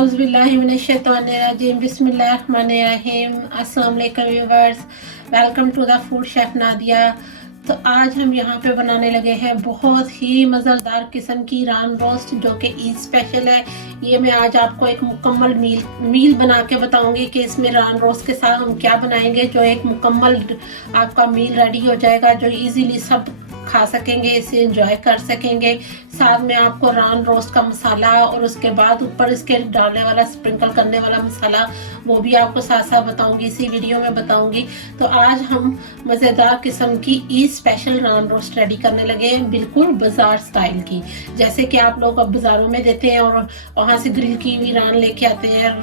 आउज़ुबिल्लाहिमिनश्शैतानिर्रजीम बिस्मिल्लाहिर्रहमानिर्रहीम। अस्सलाम वालेकुम viewers, welcome to the food chef Nadia. तो आज हम यहाँ पे बनाने लगे हैं बहुत ही मज़ेदार किस्म की रान रोस्ट जो कि ईद स्पेशल है। ये मैं आज आपको एक मुकम्मल मील बना के बताऊंगी कि इसमें रान रोस्ट के साथ हम क्या बनाएंगे, जो एक मुकम्मल आपका मील रेडी हो जाएगा, जो इजीली सब खा सकेंगे, इसे एंजॉय कर सकेंगे। साथ में आपको रान रोस्ट का मसाला और उसके बाद ऊपर इसके डालने वाला स्प्रिंकल करने वाला मसाला वो भी आपको साथ साथ बताऊंगी, इसी वीडियो में बताऊंगी। तो आज हम मज़ेदार किस्म की ईद स्पेशल रान रोस्ट रेडी करने लगे हैं, बिल्कुल बाजार स्टाइल की, जैसे कि आप लोग अब बाज़ारों में देते हैं और वहाँ से ग्रिल की हुई रान लेके आते हैं,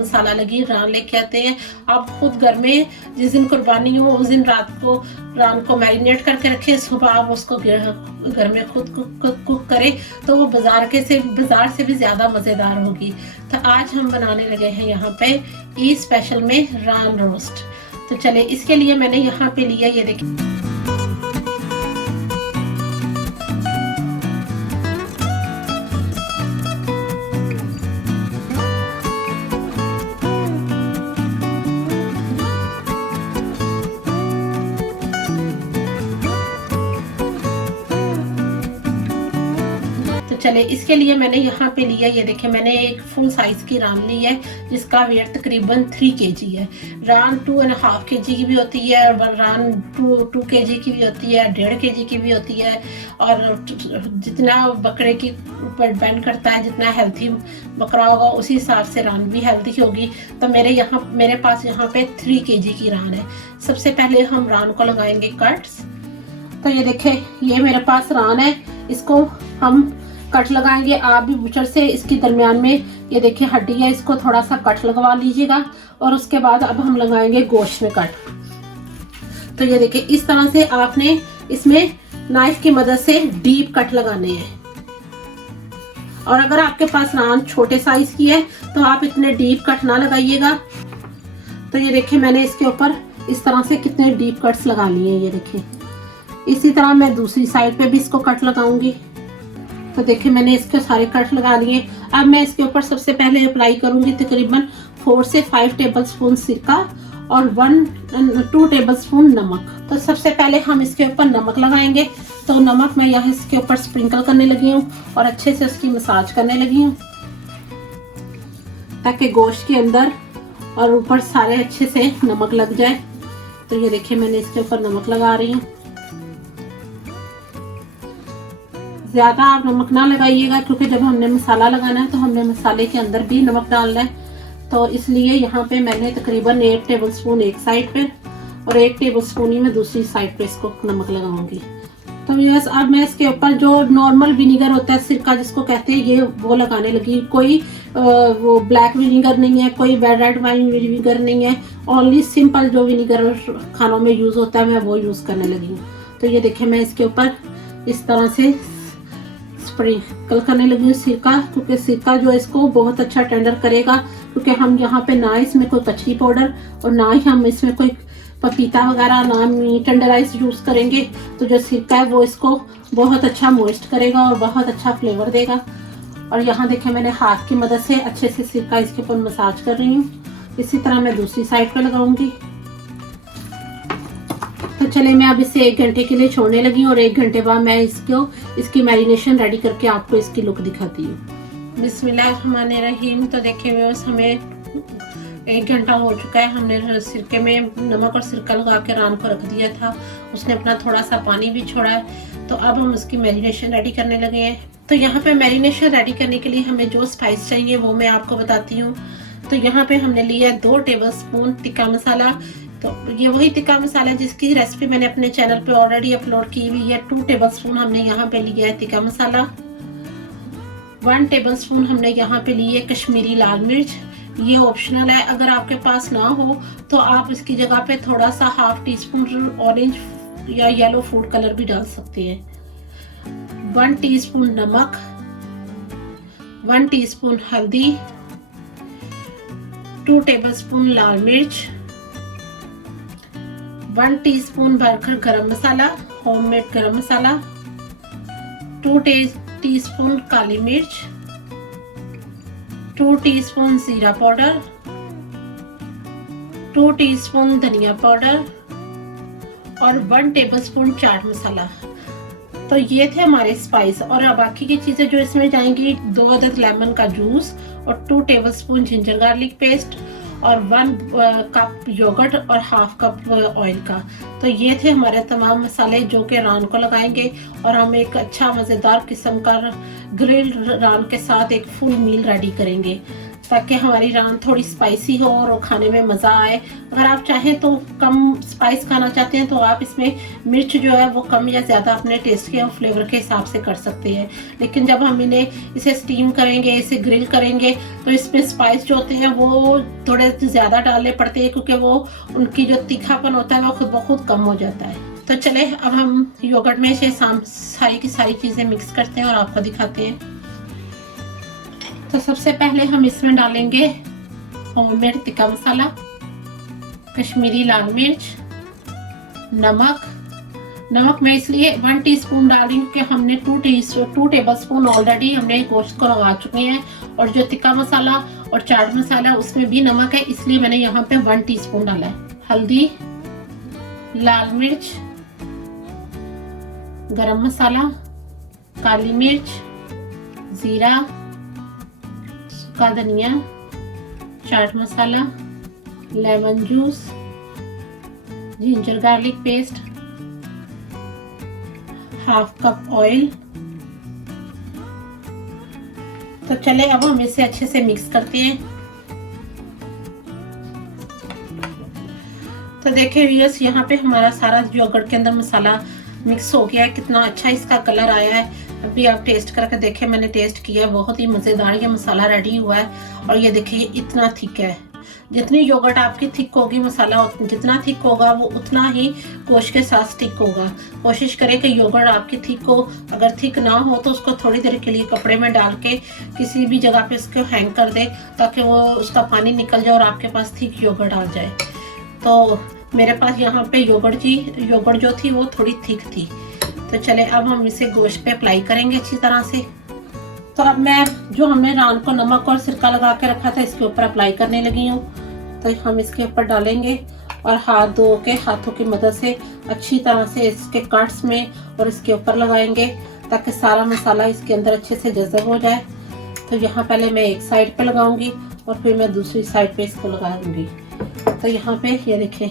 मसाला लगी रान लेके आते हैं। आप खुद घर में जिस दिन कुर्बानी हो उस दिन रात को रान को मैरिनेट करके रखें, सुबह आप उसको घर में खुद कुक करें तो वो बाजार से भी ज़्यादा मज़ेदार होगी। तो आज हम बनाने लगे हैं यहाँ पे ईद स्पेशल में रान रोस्ट। तो चले, इसके लिए मैंने यहाँ पे लिया, ये देखिए चले, इसके लिए मैंने यहाँ पे लिया, ये देखिए मैंने एक फुल साइज की रान ली है जिसका वेट तकरीबन 3 kg है। रान 2.5 kg की भी होती है और रान 2 kg की भी होती है, 1.5 kg की भी होती है। और जितना बकरे की ऊपर डिपेंड करता है, जितना हेल्थी बकरा होगा उसी हिसाब से रान भी हेल्थी होगी। तो मेरे पास यहाँ पे 3 kg की रान है। सबसे पहले हम रान को लगाएंगे कट्स। तो ये देखे, ये मेरे पास रान है, इसको हम कट लगाएंगे। आप भी बुचर से इसके दरमियान में, ये देखिए हड्डी है, इसको थोड़ा सा कट लगवा लीजिएगा। और उसके बाद अब हम लगाएंगे गोश्त में कट। तो ये देखिए इस तरह से आपने इसमें नाइफ की मदद से डीप कट लगाने हैं। और अगर आपके पास रान छोटे साइज की है तो आप इतने डीप कट ना लगाइएगा। तो ये देखिए मैंने इसके ऊपर इस तरह से कितने डीप कट्स लगा लिए हैं, ये देखिए। इसी तरह मैं दूसरी साइड पे भी इसको कट लगाऊंगी। तो देखिए मैंने इसके सारे कट लगा लिए। अब मैं इसके ऊपर सबसे पहले अप्लाई करूंगी तकरीबन 4 से 5 टेबलस्पून सिरका और 2 टेबलस्पून नमक। तो सबसे पहले हम इसके ऊपर नमक लगाएंगे। तो नमक मैं यहाँ इसके ऊपर स्प्रिंकल करने लगी हूँ और अच्छे से उसकी मसाज करने लगी हूँ ताकि गोश्त के अंदर और ऊपर सारे अच्छे से नमक लग जाए। तो ये देखिए मैंने इसके ऊपर नमक लगा रही हूँ। ज़्यादा आप नमक ना लगाइएगा क्योंकि जब हमने मसाला लगाना है तो हमने मसाले के अंदर भी नमक डालना है। तो इसलिए यहाँ पे मैंने तकरीबन 1 टेबलस्पून एक साइड पे और 1 टेबलस्पून ही मैं दूसरी साइड पे इसको नमक लगाऊंगी। तो बस अब मैं इसके ऊपर जो नॉर्मल विनीगर होता है, सिरका जिसको कहते हैं, ये वो लगाने लगी। कोई वो ब्लैक विनीगर नहीं है, कोई रेड वाइन विनीगर नहीं है, ओनली सिंपल जो विनीगर खानों में यूज़ होता है मैं वो यूज़ करने लगी हूँ। तो ये देखिए मैं इसके ऊपर इस तरह से स्प्रिंकल करने लगी हूँ सिरका, क्योंकि सिरका जो इसको बहुत अच्छा टेंडर करेगा। क्योंकि हम यहाँ पे ना इसमें कोई कचरी पाउडर और ना ही हम इसमें कोई पपीता वगैरह ना टेंडराइज यूज़ करेंगे। तो जो सिरका है वो इसको बहुत अच्छा मॉइस्ट करेगा और बहुत अच्छा फ्लेवर देगा। और यहाँ देखिए मैंने हाथ की मदद से अच्छे से सिरका इसके ऊपर मसाज कर रही हूँ। इसी तरह मैं दूसरी साइड पर लगाऊंगी। तो चले, मैं अब इसे 1 घंटे के लिए छोड़ने लगी और 1 घंटे बाद मैं इसकी मैरिनेशन रेडी करके आपको इसकी लुक दिखाती हूँ। बिस्मिल्लाहिर्रहमानिर्रहीम। तो देखिए बस हमें 1 घंटा हो चुका है। हमने सिरके में नमक और सिरका लगा के रान को रख दिया था, उसने अपना थोड़ा सा पानी भी छोड़ा है। तो अब हम उसकी मैरिनेशन रेडी करने लगे हैं। तो यहाँ पे मैरिनेशन रेडी करने के लिए हमें जो स्पाइस चाहिए वो मैं आपको बताती हूँ। तो यहाँ पे हमने लिया 2 टेबलस्पून टिक्का मसाला। तो ये वही टिक्का मसाला जिसकी रेसिपी मैंने अपने चैनल पे ऑलरेडी अपलोड की हुई है। 2 टेबलस्पून हमने यहाँ पे लिया है टिक्का मसाला। 1 टेबलस्पून हमने यहाँ पे ली है कश्मीरी लाल मिर्च। ये ऑप्शनल है, अगर आपके पास ना हो तो आप इसकी जगह पे थोड़ा सा ½ टीस्पून ऑरेंज या येलो फूड कलर भी डाल सकते हैं। 1 टीस्पून नमक, 1 टीस्पून हल्दी, 2 टेबलस्पून लाल मिर्च, 1 टीस्पून भरकर गरम मसाला, होममेड गरम मसाला, 2 टीस्पून काली मिर्च, 2 टीस्पून जीरा पाउडर, 2 टीस्पून धनिया पाउडर और 1 टेबलस्पून चाट मसाला। तो ये थे हमारे स्पाइस। और अब बाकी की चीजें जो इसमें जाएंगी, 2 अदद लेमन का जूस और 2 टेबलस्पून जिंजर गार्लिक पेस्ट और 1 कप योगर्ट और हाफ कप ऑयल का। तो ये थे हमारे तमाम मसाले जो कि रान को लगाएंगे और हम एक अच्छा मज़ेदार किस्म का ग्रिल्ड रान के साथ एक फुल मील रेडी करेंगे, ताकि हमारी रान थोड़ी स्पाइसी हो और खाने में मज़ा आए। अगर आप चाहें तो कम स्पाइस खाना चाहते हैं तो आप इसमें मिर्च जो है वो कम या ज़्यादा अपने टेस्ट के और फ्लेवर के हिसाब से कर सकते हैं। लेकिन जब हम इसे स्टीम करेंगे, इसे ग्रिल करेंगे, तो इसमें स्पाइस जो होते हैं वो थोड़े ज़्यादा डालने पड़ते हैं, क्योंकि वो उनकी जो तीखापन होता है वो खुद ब खुद कम हो जाता है। तो चले अब हम योगर्ट में से सारी की सारी चीज़ें मिक्स करते हैं और आपको दिखाते हैं। तो सबसे पहले हम इसमें डालेंगे होममेड टिक्का मसाला, कश्मीरी लाल मिर्च, नमक मैं इसलिए 1 टीस्पून डाल रही हूँ कि हमने 2 टेबलस्पून ऑलरेडी हमने गोश्त को लगा चुके हैं, और जो टिक्का मसाला और चाट मसाला उसमें भी नमक है, इसलिए मैंने यहाँ पे 1 टीस्पून डाला है। हल्दी, लाल मिर्च, गरम मसाला, काली मिर्च, जीरा, सूखा धनिया, chaat masala, lemon juice, ginger garlic paste, half cup oil. तो चले अब हम इसे अच्छे से मिक्स करते हैं। तो देखिए व्यूअर्स, यहाँ पे हमारा सारा योगर्ट के अंदर मसाला मिक्स हो गया है। कितना अच्छा इसका कलर आया है। अभी आप टेस्ट करके देखें, मैंने टेस्ट किया, बहुत ही मज़ेदार ये मसाला रेडी हुआ है। और ये देखिए इतना थिक है। जितनी योगर्ट आपकी थिक होगी, मसाला जितना थिक होगा वो उतना ही गोश्त के साथ थिक होगा। कोशिश करें कि योगर्ट आपकी थिक हो। अगर थिक ना हो तो उसको थोड़ी देर के लिए कपड़े में डाल के किसी भी जगह पे उसको हैंग कर दे, ताकि वो उसका पानी निकल जाए और आपके पास थिक योगर्ट आ जाए। तो मेरे पास यहाँ पे योगर्ट जो थी वो थोड़ी थिक थी। तो चले अब हम इसे गोश्त पे अप्लाई करेंगे अच्छी तरह से। तो अब मैं जो हमने रान को नमक और सिरका लगा के रखा था इसके ऊपर अप्लाई करने लगी हूँ। तो हम इसके ऊपर डालेंगे और हाथ धो के हाथों की मदद से अच्छी तरह से इसके कट्स में और इसके ऊपर लगाएंगे, ताकि सारा मसाला इसके अंदर अच्छे से जज़ब हो जाए। तो यहाँ पहले मैं एक साइड पे लगाऊंगी और फिर मैं दूसरी साइड पे इसको लगा दूंगी। तो यहाँ पे ये देखें,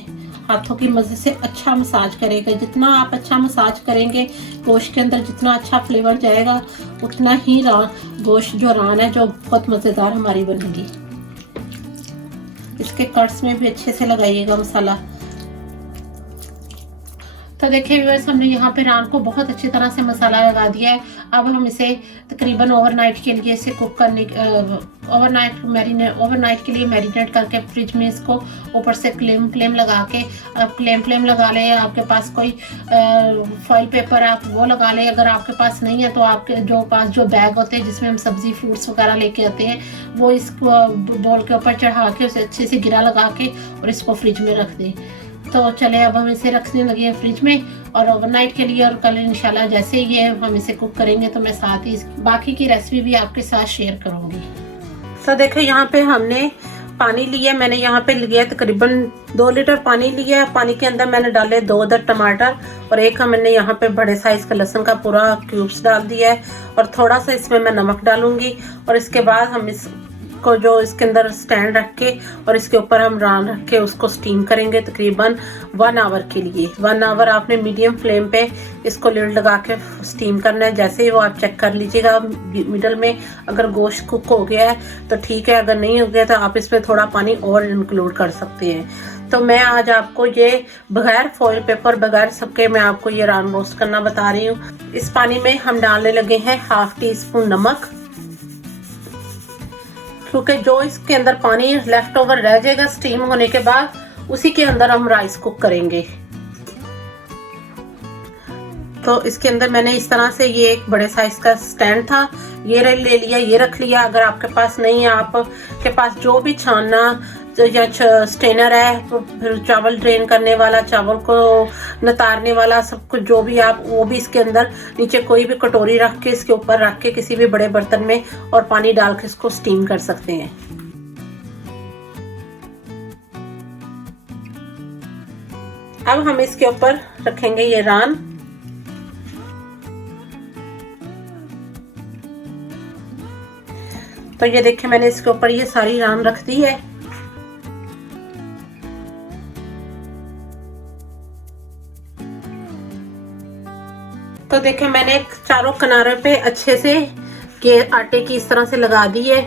हाथों की मदद से अच्छा मसाज करेगा। जितना आप अच्छा मसाज करेंगे गोश्त के अंदर, जितना अच्छा फ्लेवर जाएगा, उतना ही गोश्त जो रान है जो बहुत मज़ेदार हमारी बनेगी। इसके कट्स में भी अच्छे से लगाइएगा मसाला। तो देखिए व्यूअर्स, हमने यहाँ पे रान को बहुत अच्छी तरह से मसाला लगा दिया है। अब हम इसे तकरीबन ओवरनाइट के लिए इसे कुक करने ओवरनाइट के लिए मैरिनेट करके फ्रिज में इसको ऊपर से क्लेम लगा के, आप क्लेम लगा लें। आपके पास कोई फॉइल पेपर है आप वो लगा लें। अगर आपके पास नहीं है तो आपके पास जो बैग होते हैं जिसमें हम सब्जी फ्रूट्स वगैरह लेके आते हैं, वो इसको बॉल के ऊपर चढ़ा के उसे अच्छे से गिरा लगा के और इसको फ्रिज में रख दें। तो चले अब हम इसे रखने लगे हैं फ्रिज में और ओवरनाइट के लिए। और कल इंशाल्लाह जैसे ये हम इसे कुक करेंगे तो मैं साथ ही बाकी की रेसिपी भी आपके साथ शेयर करूंगी। तो देखो यहाँ पे हमने पानी लिया, मैंने यहाँ पे लिया तकरीबन 2 लीटर पानी लिया है। पानी के अंदर मैंने डाले 2 अदद टमाटर और एक मैंने यहाँ पे बड़े साइज का लहसुन का पूरा क्यूब्स डाल दिया है। और थोड़ा सा इसमें मैं नमक डालूंगी। और इसके बाद हम को जो इसके अंदर स्टैंड रख के और इसके ऊपर हम रान रख के उसको स्टीम करेंगे तकरीबन 1 आवर के लिए। 1 आवर आपने मीडियम फ्लेम पे इसको लिड लगा के स्टीम करना है। जैसे ही वो आप चेक कर लीजिएगा मिडल में, अगर गोश्त कुक हो गया है तो ठीक है, अगर नहीं हो गया तो आप इसमें थोड़ा पानी और इंक्लूड कर सकते हैं। तो मैं आज आपको ये बगैर फॉइल पेपर, बगैर सबके मैं आपको ये रान रोस्ट करना बता रही हूँ। इस पानी में हम डालने लगे हैं हाफ टी स्पून नमक, क्योंकि जो इसके अंदर पानी लेफ्ट ओवर रह जाएगा स्टीम होने के बाद, उसी के अंदर हम राइस कुक करेंगे। तो इसके अंदर मैंने इस तरह से ये एक बड़े साइज का स्टैंड था, ये ले लिया, ये रख लिया। अगर आपके पास नहीं है, आपके पास जो भी छानना तो या स्टेनर है, तो फिर चावल ड्रेन करने वाला, चावल को नतारने वाला, सब कुछ जो भी आप, वो भी इसके अंदर नीचे कोई भी कटोरी रख के इसके ऊपर रख के किसी भी बड़े बर्तन में और पानी डाल के इसको स्टीम कर सकते हैं। अब हम इसके ऊपर रखेंगे ये रान। तो ये देखिए मैंने इसके ऊपर ये सारी रान रख दी है। तो देखिए मैंने चारों किनारे पे अच्छे से ये आटे की इस तरह से लगा दी है,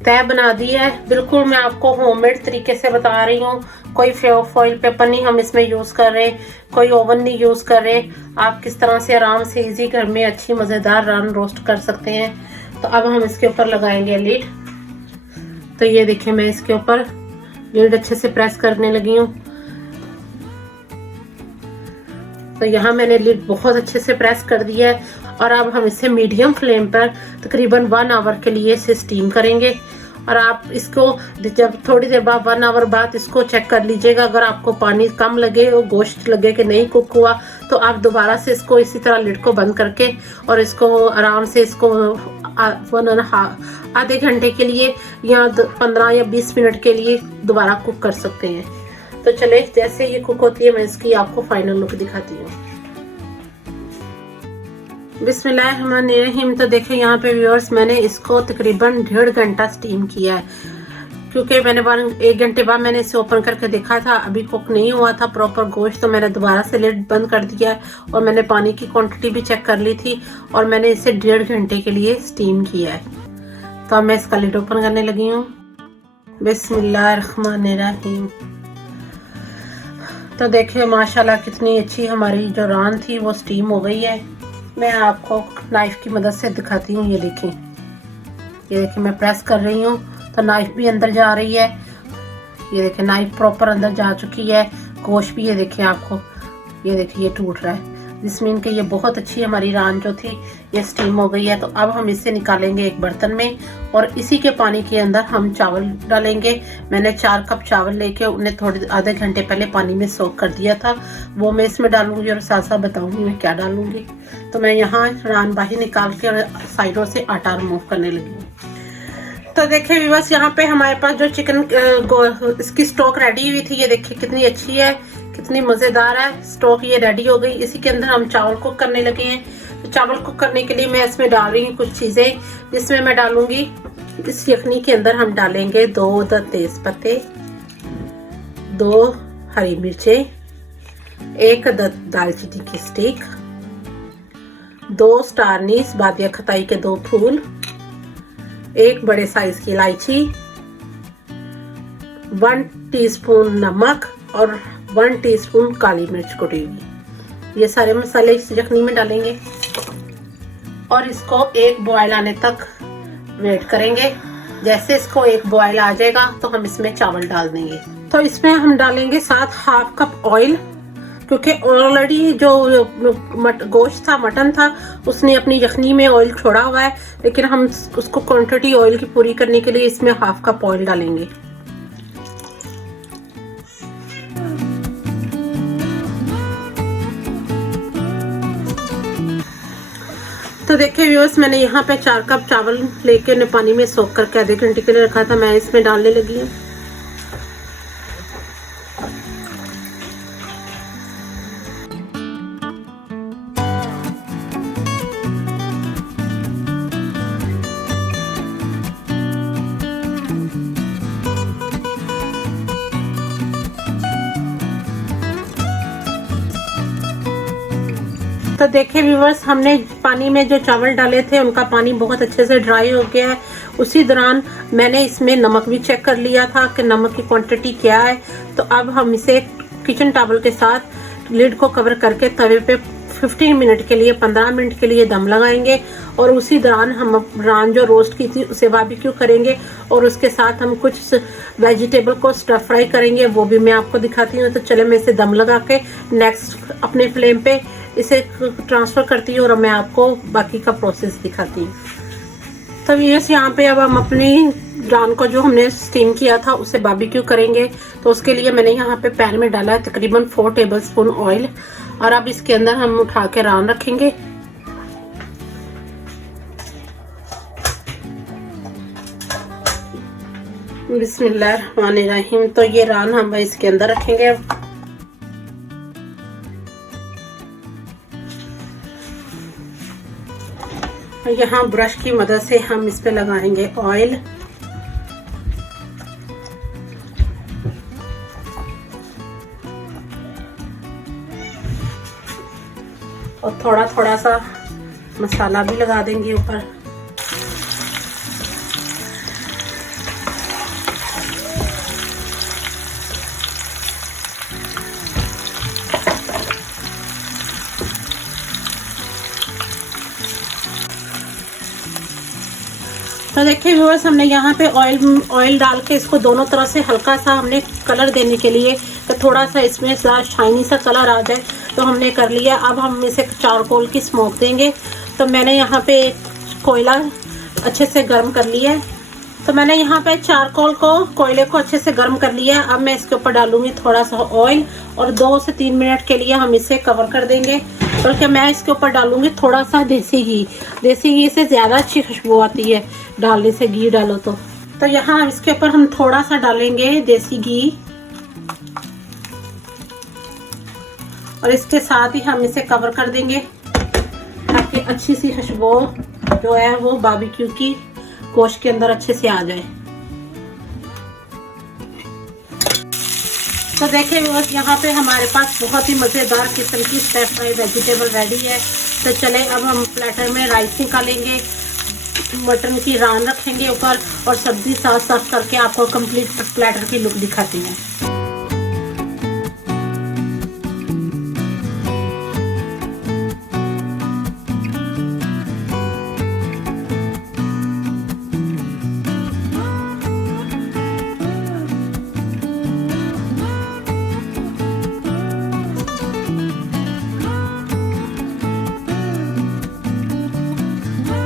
तय बना दी है। बिल्कुल मैं आपको होममेड तरीके से बता रही हूँ, कोई फॉइल पेपर नहीं हम इसमें यूज कर रहे, कोई ओवन नहीं यूज कर रहे। आप किस तरह से आराम से इजी घर में अच्छी मजेदार रान रोस्ट कर सकते हैं। तो अब हम इसके ऊपर लगाएंगे लीड। तो ये देखिए मैं इसके ऊपर लीड अच्छे से प्रेस करने लगी हूँ। तो यहाँ मैंने लीड बहुत अच्छे से प्रेस कर दिया है और अब हम इसे मीडियम फ्लेम पर तकरीबन 1 आवर के लिए इसे स्टीम करेंगे। और आप इसको जब थोड़ी देर बाद 1 आवर बाद इसको चेक कर लीजिएगा। अगर आपको पानी कम लगे और गोश्त लगे कि नहीं कुक हुआ, तो आप दोबारा से इसको इसी तरह लिड को बंद करके और इसको आराम से इसको आधे घंटे के लिए या 15 या 20 मिनट के लिए दोबारा कुक कर सकते हैं। तो चले जैसे ये कुक होती है मैं इसकी आपको फाइनल लुक दिखाती हूँ। बिस्मिल्लाहिर्रहमानिर्रहीम। तो देखें यहाँ पे व्यूअर्स मैंने इसको तकरीबन 1.5 घंटा स्टीम किया है, क्योंकि मैंने 1 घंटे बाद मैंने इसे ओपन करके देखा था, अभी कुक नहीं हुआ था प्रॉपर गोश्त। तो मैंने दोबारा से लिड बंद कर दिया है और मैंने पानी की क्वांटिटी भी चेक कर ली थी और मैंने इसे 1.5 घंटे के लिए स्टीम किया है। तो अब मैं इसका लिड ओपन करने लगी हूँ। बिस्मिल्लाहिर्रहमानिर्रहीम। तो देखिए माशाल्लाह कितनी अच्छी हमारी जो रान थी वो स्टीम हो गई है। मैं आपको नाइफ की मदद से दिखाती हूँ। ये देखिए मैं प्रेस कर रही हूँ तो नाइफ भी अंदर जा रही है। ये देखिए नाइफ प्रॉपर अंदर जा चुकी है। गोश्त भी ये देखिए आपको, ये देखिए ये टूट रहा है, जिसमें कि ये बहुत अच्छी हमारी रान जो थी ये स्टीम हो गई है। तो अब हम इसे निकालेंगे एक बर्तन में और इसी के पानी के अंदर हम चावल डालेंगे। मैंने 4 कप चावल लेके उन्हें थोड़े आधे घंटे पहले पानी में सोक कर दिया था, वो मैं इसमें डालूंगी और साथ साथ बताऊंगी मैं क्या डालूंगी। तो मैं यहाँ रान बाहर निकाल के और साइडों से आटा रिमूव करने लगी हूँ। तो देखिए व्यूअर्स यहाँ पे हमारे पास जो चिकन इसकी स्टॉक रेडी हुई थी, ये देखिए कितनी अच्छी है, कितनी मज़ेदार है स्टॉक, ये रेडी हो गई। इसी के अंदर हम चावल कुक करने लगे हैं। तो चावल कुक करने के लिए मैं इसमें डाल रही हूँ कुछ चीज़ें, जिसमें मैं डालूंगी इस यखनी के अंदर हम डालेंगे 2 तेज पत्ते, 2 हरी मिर्चें, 1 दालचीनी की स्टिक, 2 स्टार अनीस बादिया खताई के 2 फूल, 1 बड़े साइज की इलायची, 1 टीस्पून नमक और 1 टीस्पून काली मिर्च कुटी हुई। ये सारे मसाले इस यखनी में डालेंगे और इसको एक बॉयल आने तक वेट करेंगे। जैसे इसको एक बॉयल आ जाएगा तो हम इसमें चावल डाल देंगे। तो इसमें हम डालेंगे साथ 1/2 कप ऑयल, क्योंकि ऑलरेडी जो गोश्त था, मटन था, उसने अपनी यखनी में ऑयल छोड़ा हुआ है, लेकिन हम उसको क्वांटिटी ऑयल की पूरी करने के लिए इसमें 1/2 कप ऑयल डालेंगे। तो देखिए व्यूअर्स मैंने यहाँ पे 4 कप चावल लेके उन्हें पानी में सोख करके आधे घंटे के लिए रखा था, मैं इसमें डालने लगी हूँ। तो देखिए व्यूअर्स हमने पानी में जो चावल डाले थे उनका पानी बहुत अच्छे से ड्राई हो गया है। उसी दौरान मैंने इसमें नमक भी चेक कर लिया था कि नमक की क्वांटिटी क्या है। तो अब हम इसे किचन टॉवल के साथ लिड को कवर करके तवे पे 15 मिनट के लिए 15 मिनट के लिए दम लगाएंगे और उसी दौरान हम रान जो रोस्ट की थी उसे बारबेक्यू करेंगे और उसके साथ हम कुछ वेजिटेबल को स्टर फ्राई करेंगे, वो भी मैं आपको दिखाती हूँ। तो चले मैं इसे दम लगा के नेक्स्ट अपने फ्लेम पे इसे ट्रांसफ़र करती हूँ और मैं आपको बाकी का प्रोसेस दिखाती हूँ। तो व्यूअर्स यहाँ पे अब हम अपनी रान को जो हमने स्टीम किया था उसे बारबेक्यू करेंगे। तो उसके लिए मैंने यहाँ पे पैन में डाला है तकरीबन 4 टेबलस्पून ऑयल, और अब इसके अंदर हम उठा के रान रखेंगे। बिस्मिल्लाहिर्रहमानिर्रहीम। तो ये रान हम इसके अंदर रखेंगे। यहाँ ब्रश की मदद से हम इस पे लगाएंगे ऑयल। और थोड़ा थोड़ा सा मसाला भी लगा देंगे ऊपर। तो देखिए व्यूअर्स, हमने यहाँ पे ऑयल डाल के इसको दोनों तरफ से हल्का सा हमने कलर देने के लिए, तो थोड़ा सा इसमें शाइनी सा कलर आ जाए तो हमने कर लिया। अब हम इसे चारकोल की स्मोक देंगे। तो मैंने यहाँ पे कोयला अच्छे से गर्म कर लिया है। तो मैंने यहाँ पे कोयले को अच्छे से गर्म कर लिया। अब मैं इसके ऊपर डालूंगी थोड़ा सा ऑयल, और 2 से 3 मिनट के लिए हम इसे कवर कर देंगे। बल्कि मैं इसके ऊपर डालूंगी थोड़ा सा देसी घी। देसी घी से ज़्यादा अच्छी खुशबू आती है डालने से, घी डालो तो यहाँ इसके ऊपर हम थोड़ा सा डालेंगे देसी घी, और इसके साथ ही हम इसे कवर कर देंगे ताकि अच्छी सी खुशबू जो है वो बारबेक्यू की गोश्त के अंदर अच्छे से आ जाए। तो देखिए व्यूअर्स, यहाँ पे हमारे पास बहुत ही मज़ेदार किस्म की स्टर फ्राई वेजिटेबल रेडी है। तो चले अब हम प्लेटर में राइस निकालेंगे, मटन की रान रखेंगे ऊपर, और सब्जी साथ सर्व करके आपको कंप्लीट प्लेटर की लुक दिखाती हैं।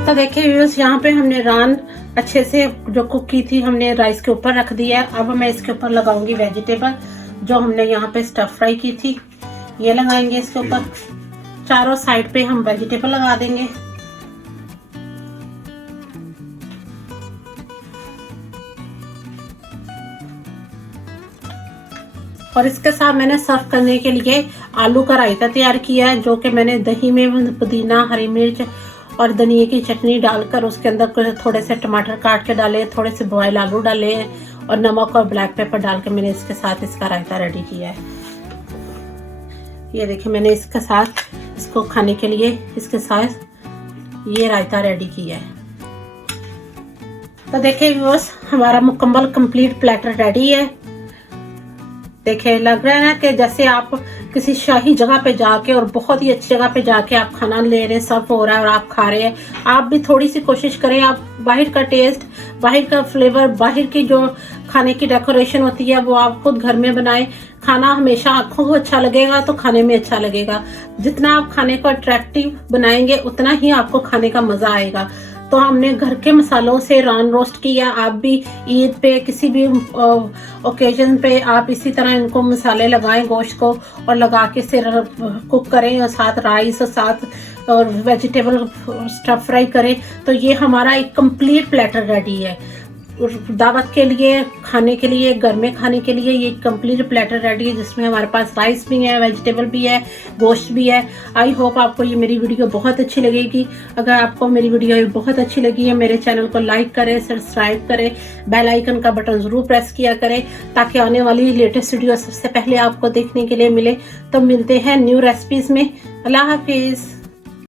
तो देखिए व्यूअर्स, यहाँ पे हमने रान अच्छे से जो कुक की थी हमने राइस के ऊपर रख दिया है। अब मैं इसके ऊपर लगाऊंगी वेजिटेबल जो हमने यहाँ पे स्टफ फ्राई की थी, ये लगाएंगे इसके ऊपर। चारों साइड पे हम वेजिटेबल लगा देंगे। और इसके साथ मैंने सर्व करने के लिए आलू का रायता तैयार किया है, जो कि मैंने दही में पुदीना, हरी मिर्च और धनिया की चटनी डालकर उसके अंदर थोड़े से टमाटर काट के डाले, थोड़े से बॉयल आलू डाले हैं, और नमक और ब्लैक पेपर डाल के मैंने इसके साथ इसका रायता रेडी किया है। ये देखिए, मैंने इसके साथ इसको खाने के लिए इसके साथ ये रायता रेडी किया है। तो देखिए व्यूअर्स, हमारा मुकम्मल कंप्लीट प्लेटर रेडी है। देखिए, लग रहा है ना कि जैसे आप किसी शाही जगह पे जाके और बहुत ही अच्छी जगह पे जाके आप खाना ले रहे हैं, सर्व हो रहा है और आप खा रहे हैं। आप भी थोड़ी सी कोशिश करें, आप बाहर का टेस्ट, बाहर का फ्लेवर, बाहर की जो खाने की डेकोरेशन होती है वो आप खुद घर में बनाएं। खाना हमेशा आंखों को अच्छा लगेगा तो खाने में अच्छा लगेगा। जितना आप खाने को अट्रैक्टिव बनाएंगे उतना ही आपको खाने का मजा आएगा। तो हमने घर के मसालों से रान रोस्ट किया। आप भी ईद पे, किसी भी ओकेजन पे आप इसी तरह इनको मसाले लगाएं गोश्त को, और लगा के इसे कुक करें, और साथ राइस और साथ और वेजिटेबल स्टफ फ्राई करें। तो ये हमारा एक कंप्लीट प्लेटर रेडी है। दावत के लिए, खाने के लिए, घर में खाने के लिए ये कंप्लीट प्लेटर रेडी है, जिसमें हमारे पास राइस भी है, वेजिटेबल भी है, गोश्त भी है। आई होप आपको ये मेरी वीडियो बहुत अच्छी लगेगी। अगर आपको मेरी वीडियो बहुत अच्छी लगी है, मेरे चैनल को लाइक करें, सब्सक्राइब करें, बेल आइकन का बटन ज़रूर प्रेस किया करें, ताकि आने वाली लेटेस्ट वीडियो सबसे पहले आपको देखने के लिए मिले। तो मिलते हैं न्यू रेसिपीज़ में। अल्लाह हाफिज़।